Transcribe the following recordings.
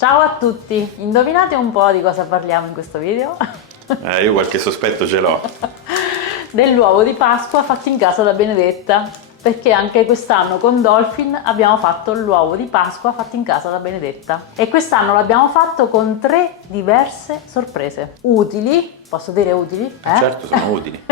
Ciao a tutti, indovinate un po' di cosa parliamo in questo video? Io qualche sospetto ce l'ho. Dell'uovo di Pasqua fatto in casa da Benedetta, perché anche quest'anno con Dolphin abbiamo fatto l'uovo di Pasqua fatto in casa da Benedetta e quest'anno l'abbiamo fatto con 3 diverse sorprese utili, posso dire utili? Certo, sono utili.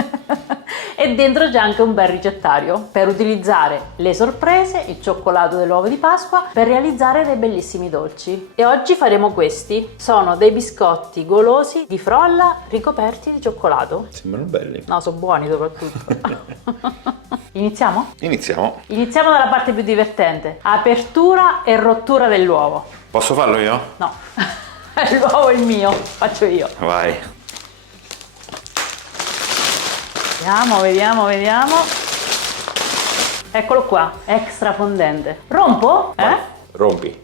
E dentro c'è anche un bel ricettario per utilizzare le sorprese, il cioccolato dell'uovo di Pasqua, per realizzare dei bellissimi dolci. E oggi faremo questi. Sono dei biscotti golosi di frolla ricoperti di cioccolato. Sembrano belli. No, sono buoni soprattutto. Iniziamo? Iniziamo. Iniziamo dalla parte più divertente. Apertura e rottura dell'uovo. Posso farlo io? No, l'uovo è il mio, faccio io. Vai. Vediamo. Eccolo qua, extra fondente. Rompo? Vai. Rompi.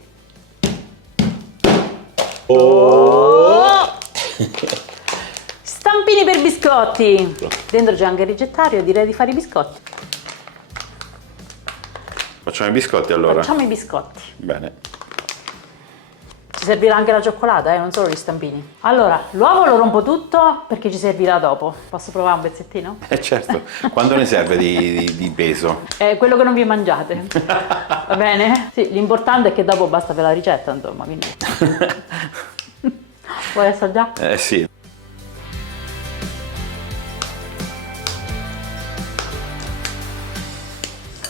Stampini per biscotti. Dentro c'è anche il ricettario, direi di fare i biscotti. Facciamo i biscotti allora. Facciamo i biscotti. Bene. Ci servirà anche la cioccolata, non solo gli stampini. Allora, l'uovo lo rompo tutto perché ci servirà dopo. Posso provare un pezzettino? Certo. Quanto ne serve di peso? Quello che non vi mangiate. Va bene? Sì, l'importante è che dopo basta per la ricetta, insomma, quindi. Vuoi assaggiare? Sì.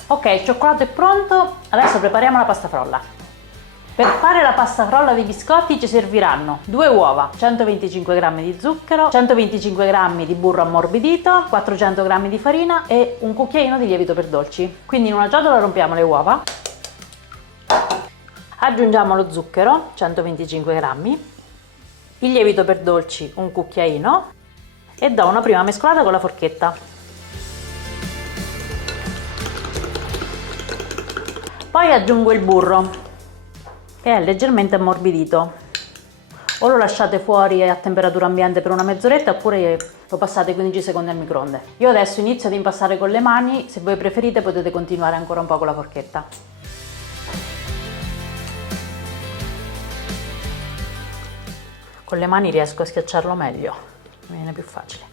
Ok, il cioccolato è pronto, adesso prepariamo la pasta frolla. Per fare la pasta frolla dei biscotti ci serviranno 2 uova, 125 g di zucchero, 125 g di burro ammorbidito, 400 g di farina e un cucchiaino di lievito per dolci. Quindi in una ciotola rompiamo le uova, aggiungiamo lo zucchero, 125 g, il lievito per dolci, un cucchiaino e do una prima mescolata con la forchetta. Poi aggiungo il burro, che è leggermente ammorbidito. O lo lasciate fuori a temperatura ambiente per una mezz'oretta oppure lo passate 15 secondi al microonde. Io adesso inizio ad impastare con le mani, se voi preferite potete continuare ancora un po' con la forchetta. Con le mani riesco a schiacciarlo meglio, mi viene più facile.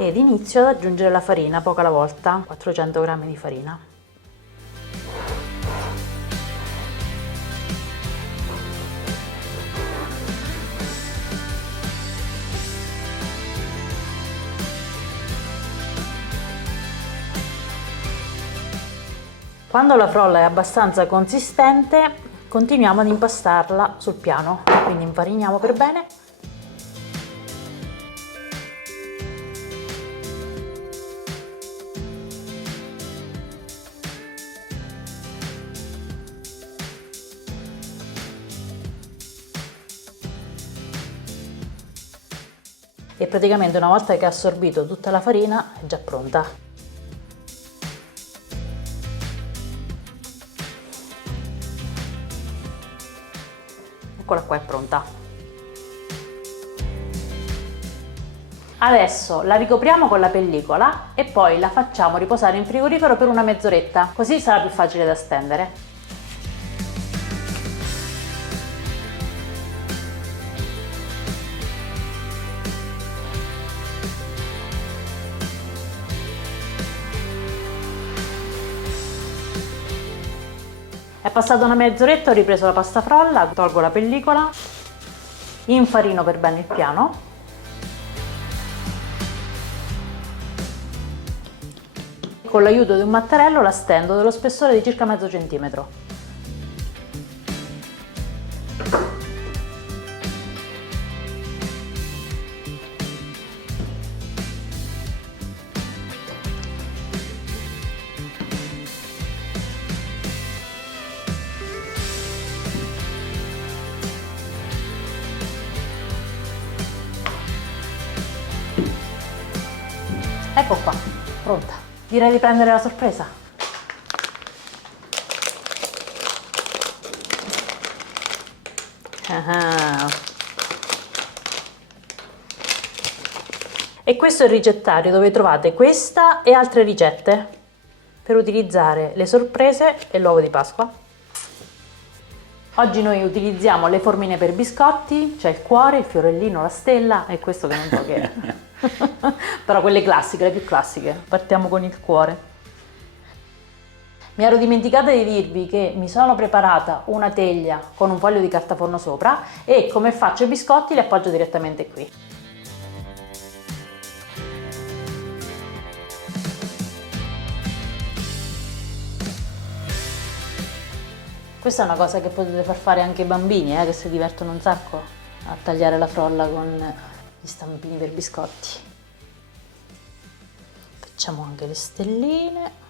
Ed inizio ad aggiungere la farina poco alla volta, 400 g di farina. Quando la frolla è abbastanza consistente, continuiamo ad impastarla sul piano, quindi infariniamo per bene. E praticamente una volta che ha assorbito tutta la farina è già pronta. Eccola qua, è pronta. Adesso la ricopriamo con la pellicola e poi la facciamo riposare in frigorifero per una mezz'oretta, così sarà più facile da stendere. È passata una mezz'oretta, ho ripreso la pasta frolla, tolgo la pellicola, infarino per bene il piano. Con l'aiuto di un mattarello la stendo dello spessore di circa mezzo centimetro. Ecco qua, pronta. Direi di prendere la sorpresa. E questo è il ricettario dove trovate questa e altre ricette per utilizzare le sorprese e l'uovo di Pasqua. Oggi noi utilizziamo le formine per biscotti, c'è il cuore, il fiorellino, la stella e questo che non so che è. Però quelle classiche, le più classiche. Partiamo con il cuore. Mi ero dimenticata di dirvi che mi sono preparata una teglia con un foglio di carta forno sopra e come faccio i biscotti li appoggio direttamente qui. Questa è una cosa che potete far fare anche ai bambini, che si divertono un sacco a tagliare la frolla con gli stampini per biscotti. Facciamo anche le stelline.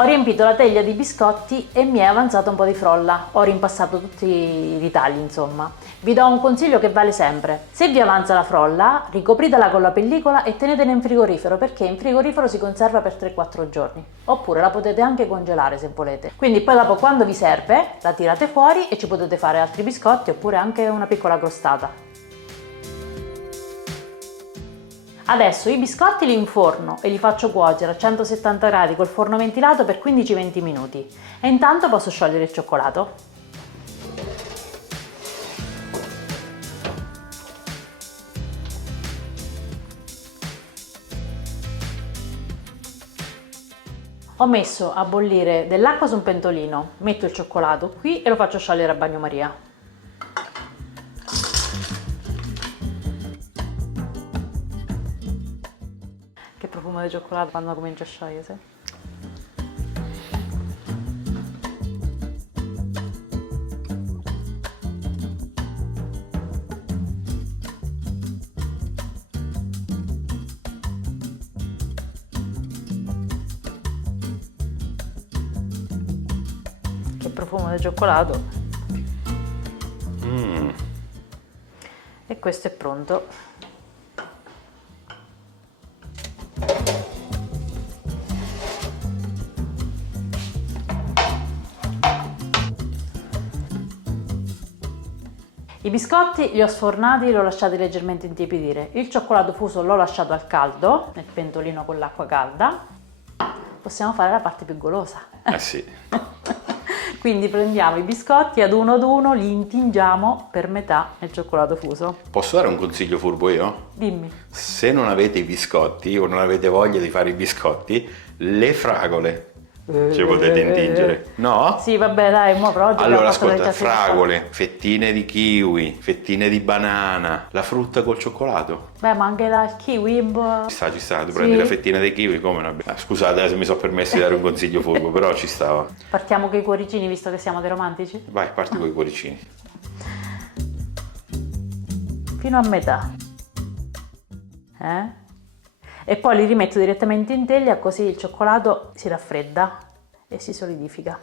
Ho riempito la teglia di biscotti e mi è avanzata un po' di frolla, ho rimpassato tutti i ritagli insomma. Vi do un consiglio che vale sempre: se vi avanza la frolla ricopritela con la pellicola e tenetela in frigorifero, perché in frigorifero si conserva per 3-4 giorni, oppure la potete anche congelare se volete. Quindi poi dopo, quando vi serve, la tirate fuori e ci potete fare altri biscotti oppure anche una piccola crostata. Adesso i biscotti li inforno e li faccio cuocere a 170 gradi col forno ventilato per 15-20 minuti e intanto posso sciogliere il cioccolato. Ho messo a bollire dell'acqua su un pentolino, metto il cioccolato qui e lo faccio sciogliere a bagnomaria. Che profumo di cioccolato quando comincia a sciogliersi. Che profumo di cioccolato. E questo è pronto. I biscotti li ho sfornati, li ho lasciati leggermente intiepidire. Il cioccolato fuso l'ho lasciato al caldo, nel pentolino con l'acqua calda. Possiamo fare la parte più golosa. Sì. Quindi prendiamo i biscotti ad uno, li intingiamo per metà nel cioccolato fuso. Posso dare un consiglio furbo io? Dimmi. Se non avete i biscotti o non avete voglia di fare i biscotti, le fragole ci potete intingere, no? Sì, vabbè, dai, mo per oggi Allora abbiamo fatto ascolta, le fragole, fettine di kiwi, fettine di banana, la frutta col cioccolato. Beh, ma anche dal kiwi. Ci sta, tu prendi la fettina dei kiwi come una... Scusate se mi sono permesso di dare un consiglio furbo, però ci stava. Partiamo con i cuoricini, visto che siamo dei romantici? Vai, parti con i cuoricini. Fino a metà. E poi li rimetto direttamente in teglia, così il cioccolato si raffredda e si solidifica.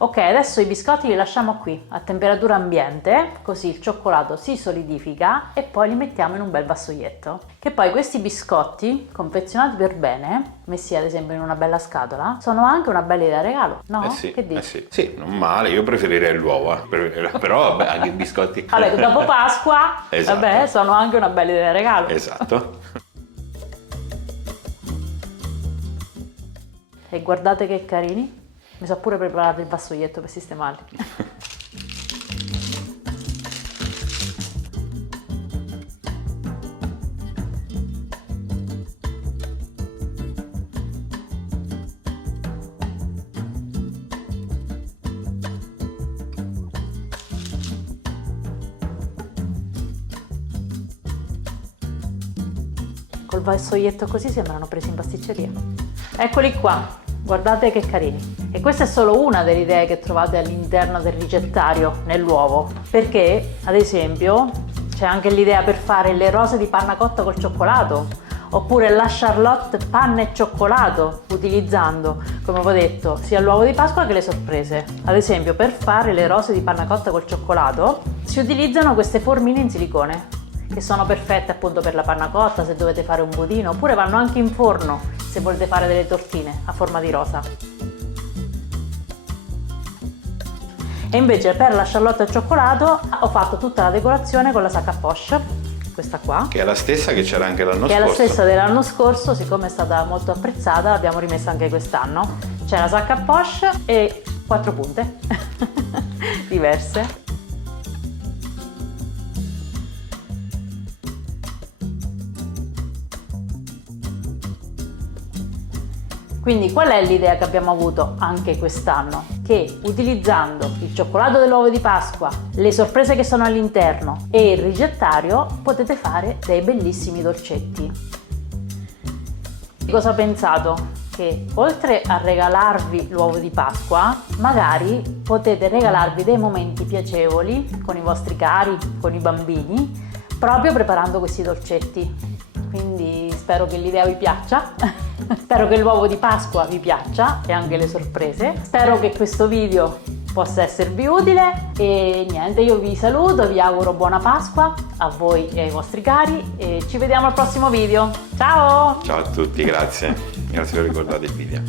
Ok, adesso i biscotti li lasciamo qui a temperatura ambiente, così il cioccolato si solidifica e poi li mettiamo in un bel vassoietto. Che poi questi biscotti, confezionati per bene, messi ad esempio in una bella scatola, sono anche una bella idea regalo, no? Sì, che dici? sì, non male, io preferirei l'uovo, però vabbè, anche i biscotti. Vabbè, dopo Pasqua, Esatto. Vabbè, sono anche una bella idea regalo. Esatto. E guardate che carini. Mi so pure preparato il vassoietto per sistemarli. col vassoietto così sembrano presi in pasticceria. Eccoli qua, guardate che carini. E questa è solo una delle idee che trovate all'interno del ricettario nell'uovo, perché ad esempio c'è anche l'idea per fare le rose di panna cotta col cioccolato, oppure la charlotte panna e cioccolato, utilizzando, come avevo detto, sia l'uovo di Pasqua che le sorprese. Ad esempio, per fare le rose di panna cotta col cioccolato si utilizzano queste formine in silicone, che sono perfette appunto per la panna cotta, se dovete fare un budino, oppure vanno anche in forno se volete fare delle tortine a forma di rosa. E invece per la charlotte al cioccolato ho fatto tutta la decorazione con la sac à poche, questa qua. Che è la stessa che c'era anche l'anno scorso. Che è la stessa dell'anno scorso, siccome è stata molto apprezzata l'abbiamo rimessa anche quest'anno. C'è la sac à poche e 4 punte diverse. Quindi qual è l'idea che abbiamo avuto anche quest'anno? Che utilizzando il cioccolato dell'uovo di Pasqua, le sorprese che sono all'interno e il ricettario potete fare dei bellissimi dolcetti. Cosa ho pensato? Che oltre a regalarvi l'uovo di Pasqua, magari potete regalarvi dei momenti piacevoli con i vostri cari, con i bambini, proprio preparando questi dolcetti. Quindi spero che l'idea vi piaccia, spero che l'uovo di Pasqua vi piaccia e anche le sorprese. Spero che questo video possa esservi utile e niente, io vi saluto, vi auguro buona Pasqua a voi e ai vostri cari e ci vediamo al prossimo video. Ciao! Ciao a tutti, grazie per aver guardato il video.